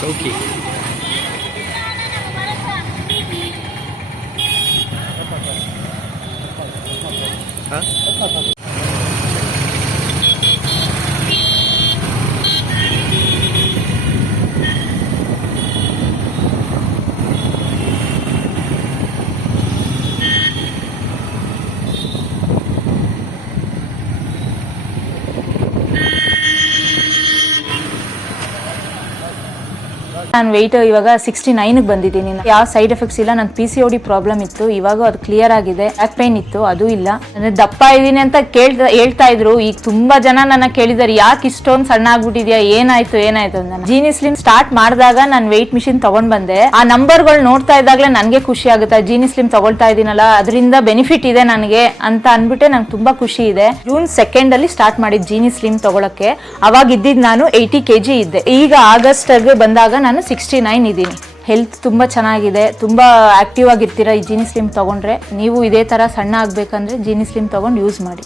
चौकी हाँ ನಾನು ವೆಯ್ಟ್ ಇವಾಗ 69 ಬಂದಿದ್ದೀನಿ. ಯಾವ ಸೈಡ್ ಎಫೆಕ್ಟ್ಸ್ ಇಲ್ಲ. ನನ್ನ PCOD ಪ್ರಾಬ್ಲಮ್ ಇತ್ತು, ಇವಾಗ ಅದು ಕ್ಲಿಯರ್ ಆಗಿದೆ. ಬ್ಯಾಕ್ ಪೈನ್ ಇತ್ತು, ಅದು ಇಲ್ಲ. ಅಂದ್ರೆ ದಪ್ಪ ಇದ್ದೀನಿ ಅಂತ ಹೇಳ್ತಾ ಇದ್ರು. ಈಗ ತುಂಬಾ ಜನ ನನ್ನ ಕೇಳಿದಾರೆ, ಯಾಕೆ ಇಷ್ಟೊಂದು ಸಣ್ಣ ಆಗ್ಬಿಟ್ಟಿದ್ಯಾ, ಏನಾಯ್ತು ಅಂತ. ಜೀನಿ ಸ್ಲಿಮ್ ಸ್ಟಾರ್ಟ್ ಮಾಡಿದಾಗ ನಾನು ವೆಯ್ಟ್ ಮಿಷಿನ್ ತಗೊಂಡ್ ಬಂದೆ. ಆ ನಂಬರ್ಗಳು ನೋಡ್ತಾ ಇದ್ದಾಗಲೇ ನನಗೆ ಖುಷಿ ಆಗುತ್ತೆ. ಜೀನಿ ಸ್ಲಿಮ್ ತಗೊಳ್ತಾ ಇದೀನಲ್ಲ, ಅದರಿಂದ ಬೆನಿಫಿಟ್ ಇದೆ ನನಗೆ ಅಂತ ಅನ್ಬಿಟ್ಟೆ ನಂಗೆ ತುಂಬಾ ಖುಷಿ ಇದೆ. ಜೂನ್ 2 ಅಲ್ಲಿ ಸ್ಟಾರ್ಟ್ ಮಾಡಿದ್ ಜೀನಿ ಸ್ಲಿಮ್ ತಗೊಳಕ್ಕೆ. ಅವಾಗ ಇದ್ದಿದ್ದು ನಾನು 80 kg ಇದ್ದೆ. ಈಗ ಆಗಸ್ಟ್ ಬಂದಾಗ ನಾನು 69 ಇದ್ದೀನಿ. ಹೆಲ್ತ್ ತುಂಬಾ ಚೆನ್ನಾಗಿದೆ, ತುಂಬಾ ಆಕ್ಟಿವ್ ಆಗಿರ್ತೀರಾ ಈ ಜೀನಿ ಸ್ಲಿಮ್ ತಗೊಂಡ್ರೆ. ನೀವು ಇದೇ ತರ ಸಣ್ಣ ಆಗ್ಬೇಕಂದ್ರೆ ಜೀನಿ ಸ್ಲಿಮ್ ತಗೊಂಡು ಯೂಸ್ ಮಾಡಿ.